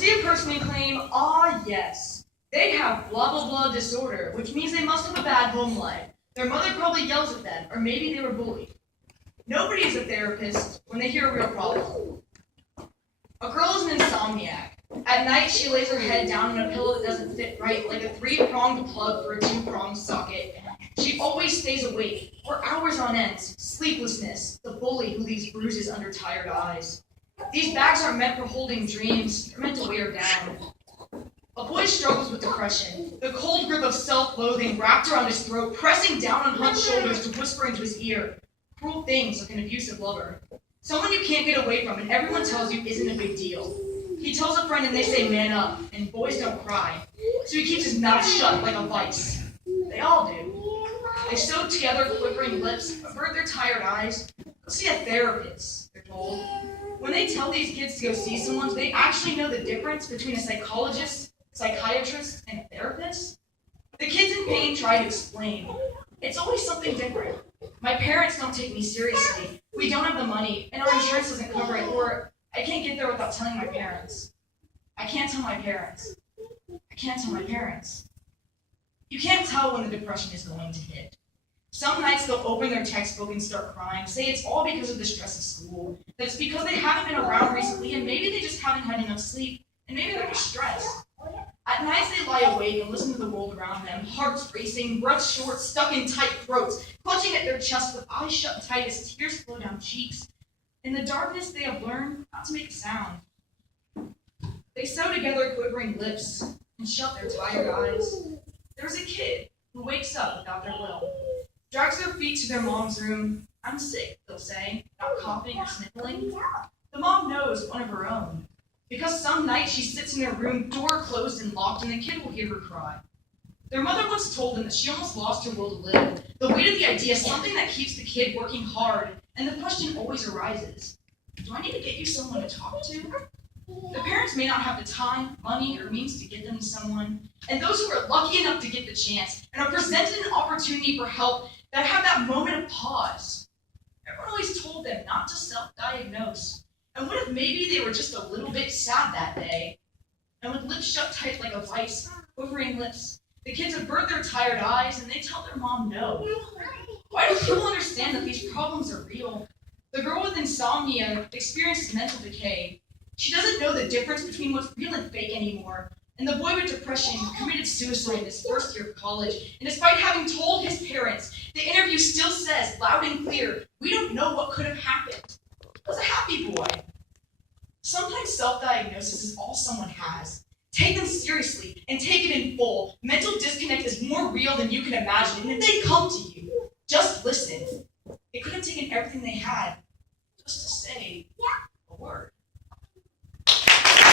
see a person and claim, ah yes, they have blah blah blah disorder, which means they must have a bad home life. Their mother probably yells at them, or maybe they were bullied. Nobody is a therapist when they hear a real problem. A girl is an insomniac. At night, she lays her head down on a pillow that doesn't fit right, like a 3-pronged plug for a 2-pronged socket. She always stays awake, for hours on end. Sleeplessness, the bully who leaves bruises under tired eyes. These bags aren't meant for holding dreams, they're meant to weigh her down. A boy struggles with depression, the cold grip of self-loathing wrapped around his throat, pressing down on Hunt's shoulders to whisper into his ear cruel things like an abusive lover. Someone you can't get away from and everyone tells you isn't a big deal. He tells a friend and they say man up, and boys don't cry. So he keeps his mouth shut like a vice. They all do. They sew together quivering lips, avert their tired eyes. Go see a therapist, they're told. When they tell these kids to go see someone, they actually know the difference between a psychologist, psychiatrist, and a therapist. The kids in pain try to explain. It's always something different. My parents don't take me seriously. We don't have the money, and our insurance doesn't cover it, or I can't get there without telling my parents. I can't tell my parents. I can't tell my parents. You can't tell when the depression is going to hit. Some nights they'll open their textbook and start crying, say it's all because of the stress of school, that it's because they haven't been around recently, and maybe they just haven't had enough sleep, and maybe they're just stressed. At nights they lie awake and listen to the world around them, hearts racing, breaths short, stuck in tight throats, clutching at their chests with eyes shut tight as tears flow down cheeks. In the darkness they have learned not to make a sound. They sew together quivering lips and shut their tired eyes. There's a kid who wakes up without their will, drags their feet to their mom's room. I'm sick, they'll say, not coughing or sniffling. The mom knows one of her own, because some nights she sits in their room, door closed and locked, and the kid will hear her cry. Their mother once told them that she almost lost her will to live. The weight of the idea is something that keeps the kid working hard, and the question always arises, do I need to get you someone to talk to? The parents may not have the time, money, or means to get them to someone, and those who are lucky enough to get the chance and are presented an opportunity for help that have that moment of pause. Everyone always told them not to self-diagnose. And what if maybe they were just a little bit sad that day? And with lips shut tight like a vice, quivering lips, the kids avert their tired eyes and they tell their mom no. Why do people understand that these problems are real? The girl with insomnia experiences mental decay. She doesn't know the difference between what's real and fake anymore. And the boy with depression committed suicide in his first year of college. And despite having told his parents, the interview still says loud and clear, we don't know what could have happened. He was a happy boy. Sometimes self-diagnosis is all someone has. Take them seriously and take it in full. Mental disconnect is more real than you can imagine. And if they come to you, just listen.